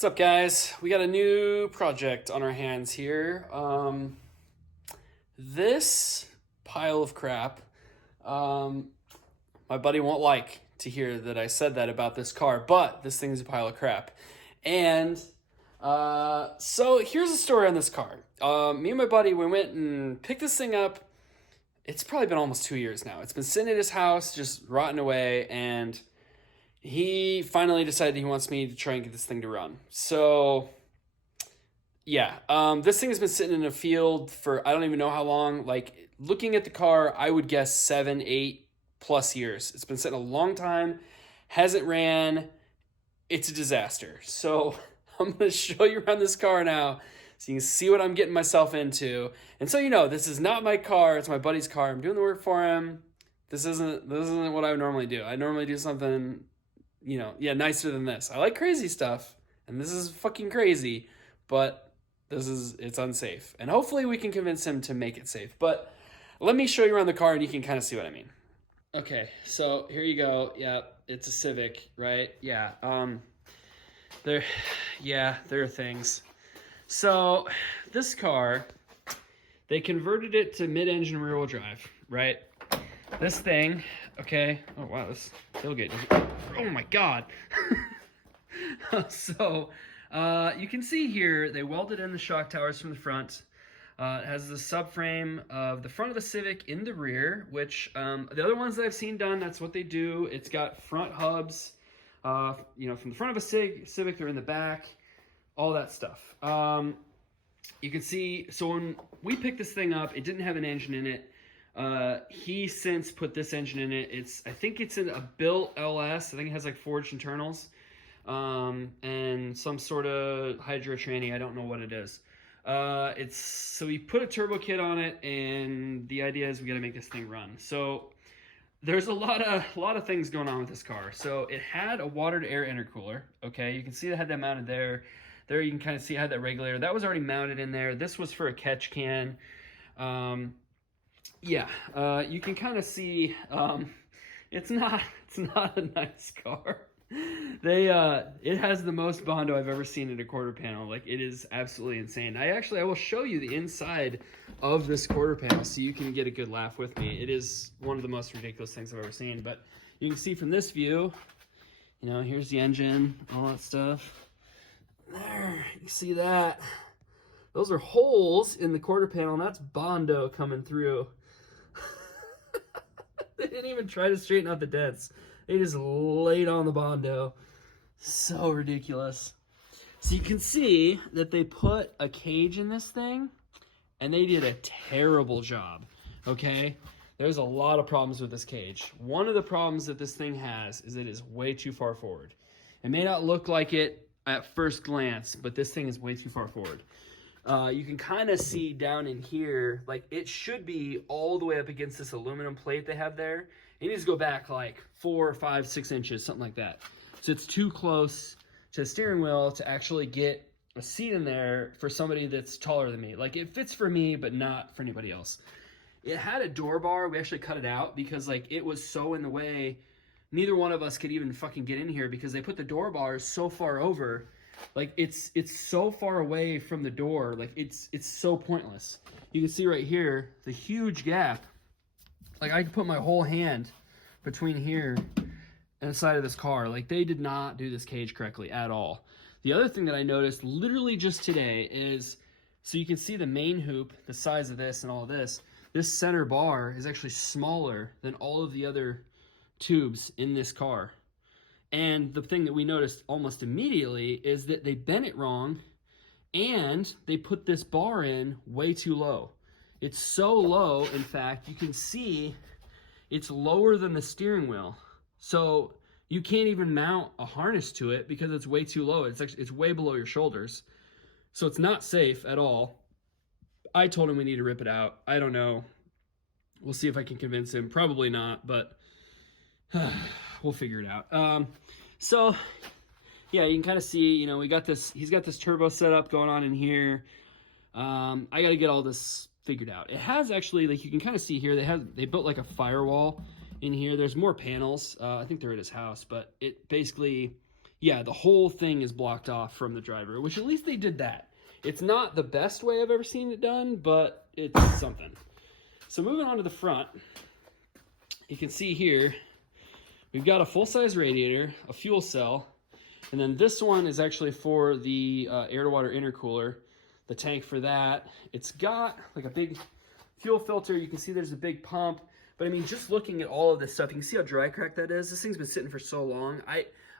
What's up, guys? We got a new project on our hands here. This pile of crap, um, my buddy won't like to hear that I said that about this car, but this thing is a pile of crap. And so here's a story on this car. Me and my buddy, we went and picked this thing up. It's probably been almost 2 years now. It's been sitting at his house, just rotting away, and he finally decided he wants me to try and get this thing to run. So, yeah, this thing has been sitting in a field for I don't even know how long. Like, looking at the car, I would guess 7, 8+ years. It's been sitting a long time, hasn't ran. It's a disaster. So, I'm going to show you around this car now so you can see what I'm getting myself into. And so, this is not my car, it's my buddy's car. I'm doing the work for him. This isn't what I would normally do. I normally do something nicer than this. I like crazy stuff, and this is fucking crazy, but it's unsafe. And hopefully we can convince him to make it safe. But let me show you around the car and you can kind of see what I mean. Okay, so here you go. Yeah, it's a Civic, right? Yeah. There are things. So this car, they converted it to mid-engine rear-wheel drive, right? This thing, okay. Oh wow, this tailgate. Oh my god. So you can see here they welded in the shock towers from the front. It has the subframe of the front of the Civic in the rear, which the other ones that I've seen done, that's what they do. It's got front hubs, from the front of a Civic, they're in the back, all that stuff. You can see, so when we picked this thing up, it didn't have an engine in it. He since put this engine in it. I think it's in a built LS. I think it has like forged internals, and some sort of hydro tranny. I don't know what it is. So we put a turbo kit on it, and the idea is we got to make this thing run. So there's a lot of things going on with this car. So it had a water to air intercooler. Okay, you can see it had that mounted there. There you can kind of see it had that regulator. That was already mounted in there. This was for a catch can. You can kind of see it's not a nice car. It has the most Bondo I've ever seen in a quarter panel. Like, it is absolutely insane. I will show you the inside of this quarter panel so you can get a good laugh with me. It is one of the most ridiculous things I've ever seen. But you can see from this view, here's the engine, all that stuff. There, you see that? Those are holes in the quarter panel, and that's Bondo coming through. They didn't even try to straighten out the dents. They just laid on the Bondo. So ridiculous. So you can see that they put a cage in this thing, and they did a terrible job, okay? There's a lot of problems with this cage. One of the problems that this thing has is it is way too far forward. It may not look like it at first glance, but this thing is way too far forward. You can kind of see down in here, like it should be all the way up against this aluminum plate they have there. It needs to go back like 4, 5, 6 inches, something like that. So it's too close to the steering wheel to actually get a seat in there for somebody that's taller than me. Like, it fits for me, but not for anybody else. It had a door bar. We actually cut it out because like it was so in the way. Neither one of us could even fucking get in here because they put the door bars so far over. Like, it's so far away from the door. Like, it's so pointless. You can see right here the huge gap. Like, I could put my whole hand between here and the side of this car. Like, they did not do this cage correctly at all. The other thing that I noticed literally just today is, so you can see the main hoop, the size of this and all of this. This center bar is actually smaller than all of the other tubes in this car. And the thing that we noticed almost immediately is that they bent it wrong, and they put this bar in way too low. It's so low, in fact, you can see it's lower than the steering wheel. So you can't even mount a harness to it because it's way too low. It's way below your shoulders. So it's not safe at all. I told him we need to rip it out. I don't know. We'll see if I can convince him. Probably not, but we'll figure it out. So yeah, you can kind of see, we got this, he's got this turbo setup going on in here. I got to get all this figured out. It has actually, like you can kind of see here, they built like a firewall in here. There's more panels. I think they're at his house, but it basically, yeah, the whole thing is blocked off from the driver, which at least they did that. It's not the best way I've ever seen it done, but it's something. So moving on to the front, you can see here, we've got a full-size radiator, a fuel cell, and then this one is actually for the air-to-water intercooler, the tank for that. It's got like a big fuel filter. You can see there's a big pump. But I mean, just looking at all of this stuff, you can see how dry cracked that is. This thing's been sitting for so long.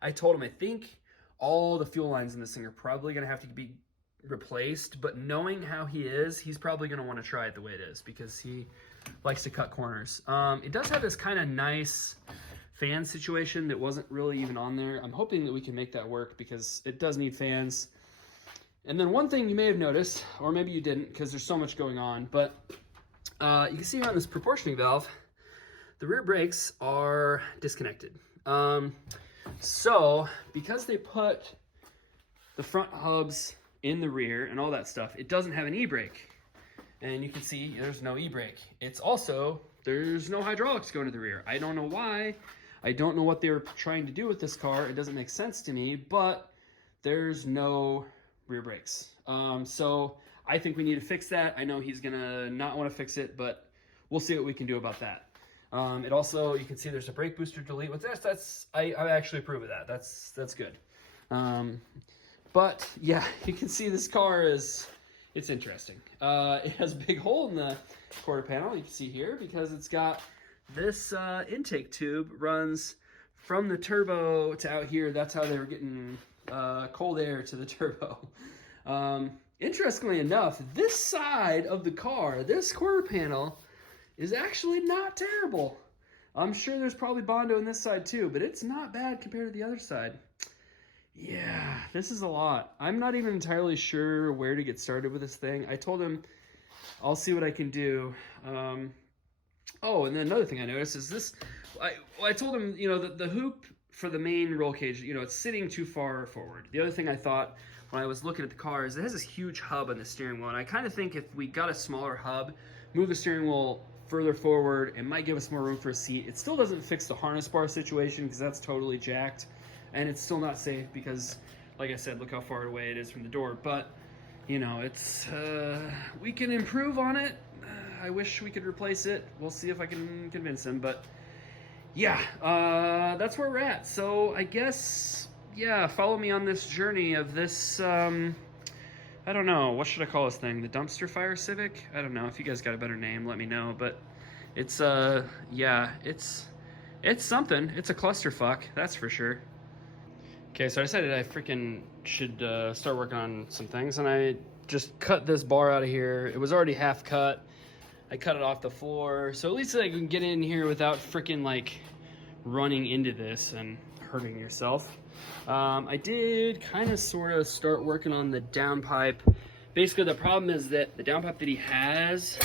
I told him I think all the fuel lines in this thing are probably going to have to be replaced. But knowing how he is, he's probably going to want to try it the way it is because he likes to cut corners. It does have this kind of nice fan situation that wasn't really even on there. I'm hoping that we can make that work because it does need fans. And then one thing you may have noticed, or maybe you didn't because there's so much going on, but you can see here on this proportioning valve, the rear brakes are disconnected. So because they put the front hubs in the rear and all that stuff, it doesn't have an e-brake. And you can see there's no e-brake. It's also, there's no hydraulics going to the rear. I don't know why. I don't know what they were trying to do with this car. It doesn't make sense to me, but there's no rear brakes. So I think we need to fix that. I know he's gonna not want to fix it, but we'll see what we can do about that. It also, you can see there's a brake booster delete. With this, I actually approve of that. That's good. But yeah, you can see this car it's interesting. It has a big hole in the quarter panel, you can see here, because it's got this intake tube runs from the turbo to out here. That's how they were getting cold air to the turbo. Interestingly enough, this side of the car, this quarter panel, is actually not terrible. I'm sure there's probably Bondo on this side too, but it's not bad compared to the other side. Yeah, this is a lot. I'm not even entirely sure where to get started with this thing. I told him I'll see what I can do. Oh, and then another thing I noticed is this. I told him, you know, the hoop for the main roll cage, you know, it's sitting too far forward. The other thing I thought when I was looking at the car is it has this huge hub on the steering wheel, and I kind of think if we got a smaller hub, move the steering wheel further forward, it might give us more room for a seat. It still doesn't fix the harness bar situation because that's totally jacked, and it's still not safe because, like I said, look how far away it is from the door. But you know, it's we can improve on it. I wish we could replace it. We'll see if I can convince him, but yeah, that's where we're at. So I guess, yeah, follow me on this journey of this, I don't know, what should I call this thing? The dumpster fire Civic? I don't know. If you guys got a better name, let me know. But it's, yeah, it's something. It's a clusterfuck, that's for sure. Okay, so I decided I freaking should start working on some things, and I just cut this bar out of here. It was already half cut. I cut it off the floor, so at least I can get in here without freaking like running into this and hurting yourself. I did kind of sort of start working on the downpipe. Basically, the problem is that the downpipe that he has,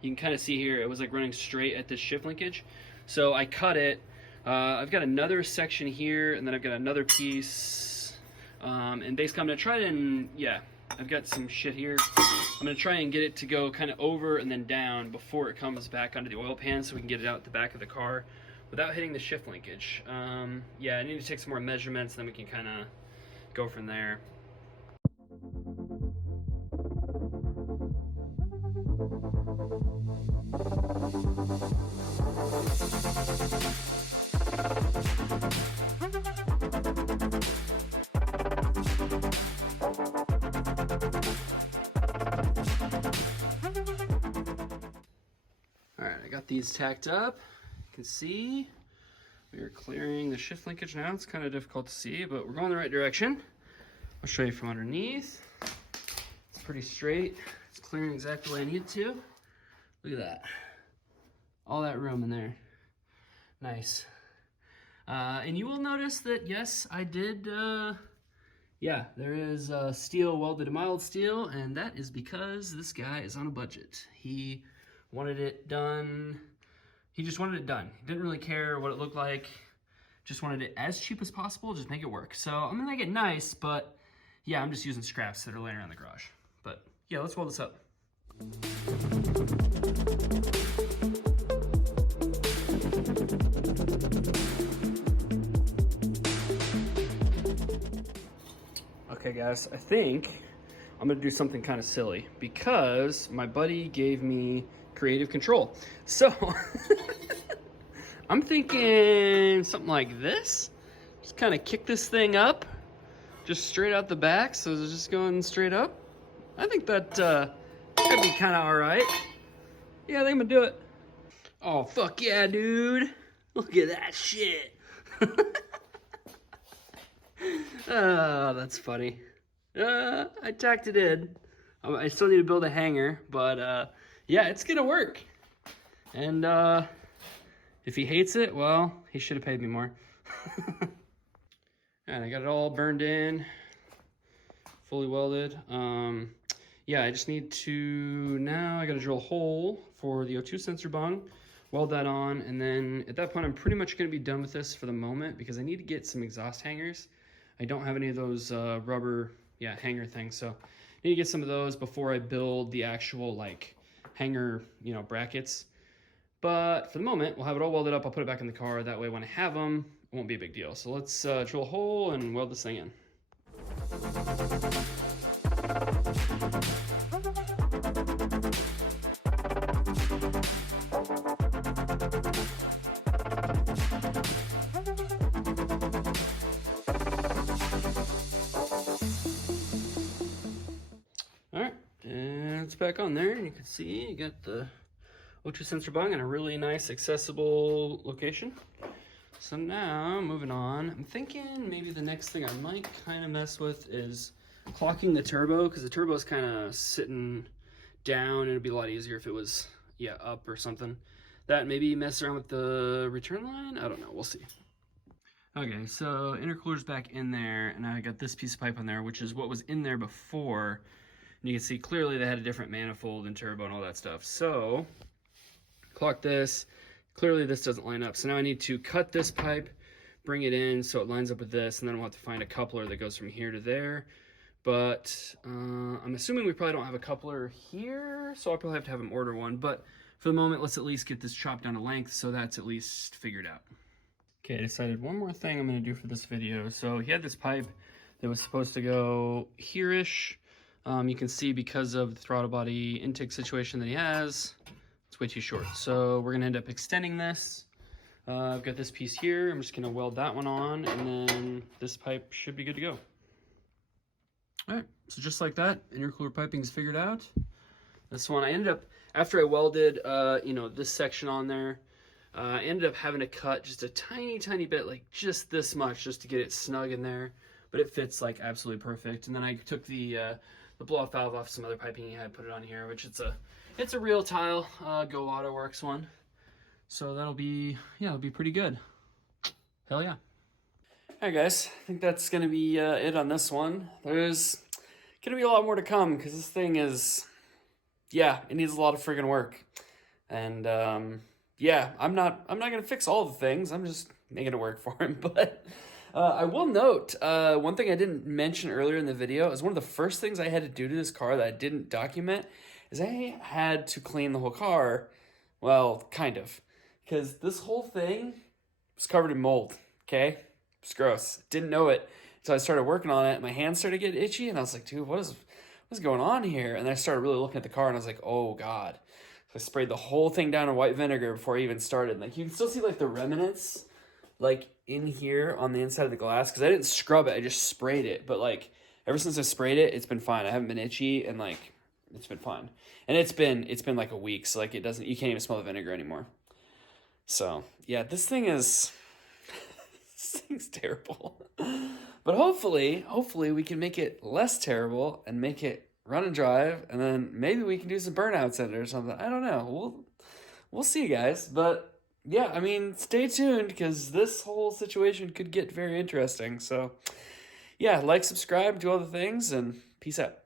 you can kind of see here, it was like running straight at this shift linkage. So I cut it. I've got another section here, and then I've got another piece. And basically, I'm gonna try and, yeah, I've got some shit here. I'm gonna try and get it to go kind of over and then down before it comes back onto the oil pan so we can get it out the back of the car without hitting the shift linkage. Yeah, I need to take some more measurements, then we can kind of go from there. Alright, I got these tacked up. You can see we are clearing the shift linkage now. It's kind of difficult to see, but we're going the right direction. I'll show you from underneath. It's pretty straight. It's clearing exactly the way I need it to. Look at that. All that room in there. Nice. And you will notice that, yes, I did, yeah, there is steel welded to mild steel, and that is because this guy is on a budget. He wanted it done. He just wanted it done. He didn't really care what it looked like. Just wanted it as cheap as possible, just make it work. So I'm gonna make it nice, but yeah, I'm just using scraps that are laying around the garage. But yeah, let's weld this up. Okay guys, I think I'm gonna do something kind of silly because my buddy gave me creative control. So I'm thinking something like this. Just kind of kick this thing up, just straight out the back, so it's just going straight up. I think that could be kind of all right. Yeah, I think I'm gonna do it. Oh, fuck yeah, dude. Look at that shit. Oh, that's funny. I tacked it in. I still need to build a hanger, but yeah, it's gonna work. And if he hates it, well, he should have paid me more. And I got it all burned in, fully welded. Yeah, I just need to, now I gotta drill a hole for the O2 sensor bung, weld that on, and then at that point I'm pretty much gonna be done with this for the moment because I need to get some exhaust hangers. I don't have any of those rubber, hanger things, so I need to get some of those before I build the actual like hanger, brackets. But for the moment, we'll have it all welded up. I'll put it back in the car. That way when I have them, it won't be a big deal. So let's drill a hole and weld this thing in. It's back on there, and you can see you got the O2 sensor bung in a really nice accessible location. So now moving on, I'm thinking maybe the next thing I might kind of mess with is clocking the turbo, because the turbo is kind of sitting down and it'd be a lot easier if it was up or something. That maybe mess around with the return line, I don't know, we'll see. Okay, so intercooler's back in there, and I got this piece of pipe on there, which is what was in there before. And you can see clearly they had a different manifold and turbo and all that stuff. So, clock this. Clearly this doesn't line up. So now I need to cut this pipe, bring it in so it lines up with this, and then we'll have to find a coupler that goes from here to there. But I'm assuming we probably don't have a coupler here, so I'll probably have to have them order one. But for the moment, let's at least get this chopped down to length so that's at least figured out. Okay, I decided one more thing I'm going to do for this video. So he had this pipe that was supposed to go here-ish. You can see because of the throttle body intake situation that he has, it's way too short. So we're gonna end up extending this. I've got this piece here. I'm just gonna weld that one on, and then this pipe should be good to go. All right, so just like that, intercooler piping is figured out. This one, I ended up, after I welded, this section on there, I ended up having to cut just a tiny, tiny bit, like just this much, just to get it snug in there. But it fits like absolutely perfect. And then I took the blow-off valve off some other piping he had, put it on here, which it's a real tile Go Auto Works one. So that'll be, it'll be pretty good. Hell yeah. Alright guys, I think that's gonna be it on this one. There's gonna be a lot more to come because this thing is, it needs a lot of friggin' work. And I'm not gonna fix all the things. I'm just making it work for him. But I will note, one thing I didn't mention earlier in the video is one of the first things I had to do to this car that I didn't document is I had to clean the whole car. Well, kind of. Because this whole thing was covered in mold, okay? It's gross. Didn't know it. So I started working on it, my hands started getting itchy, and I was like, dude, what's going on here? And then I started really looking at the car, and I was like, oh, God. So I sprayed the whole thing down in white vinegar before I even started. Like, you can still see, like, the remnants, like, in here on the inside of the glass, because I didn't scrub it, I just sprayed it. But, like, ever since I sprayed it, it's been fine. I haven't been itchy, and, like, it's been fine. And it's been like a week, so, like, you can't even smell the vinegar anymore. So, yeah, this thing's terrible. But hopefully we can make it less terrible and make it run and drive, and then maybe we can do some burnouts in it or something. I don't know. We'll see, guys. But yeah, I mean, stay tuned because this whole situation could get very interesting. So yeah, like, subscribe, do all the things, and peace out.